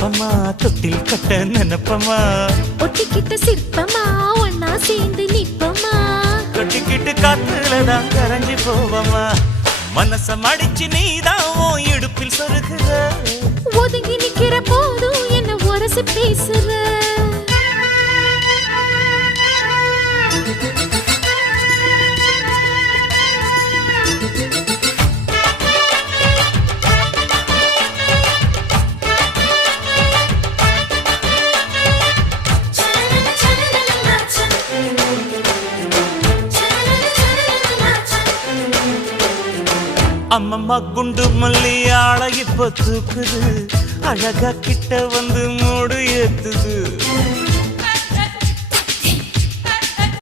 சிற்பமா தொட்டில் கட்ட நினைப்பமா ஒட்டிக்கிட்ட சிற்பமா ஒன்னா சேர்ந்து நிப்பமா தொட்டிக்கிட்டு காத்துலதான் கரைஞ்சி போவமா மனச மடிச்சு நீதான் உன் இடுப்பில் சொருகுற ஒதுங்கி நிக்கிற போதும் என்ன உரசி பேசுற அம்மம்மா குண்டு மல்லி ஆள இப்ப தூக்குது அழகா கிட்ட வந்து மூடு ஏத்துது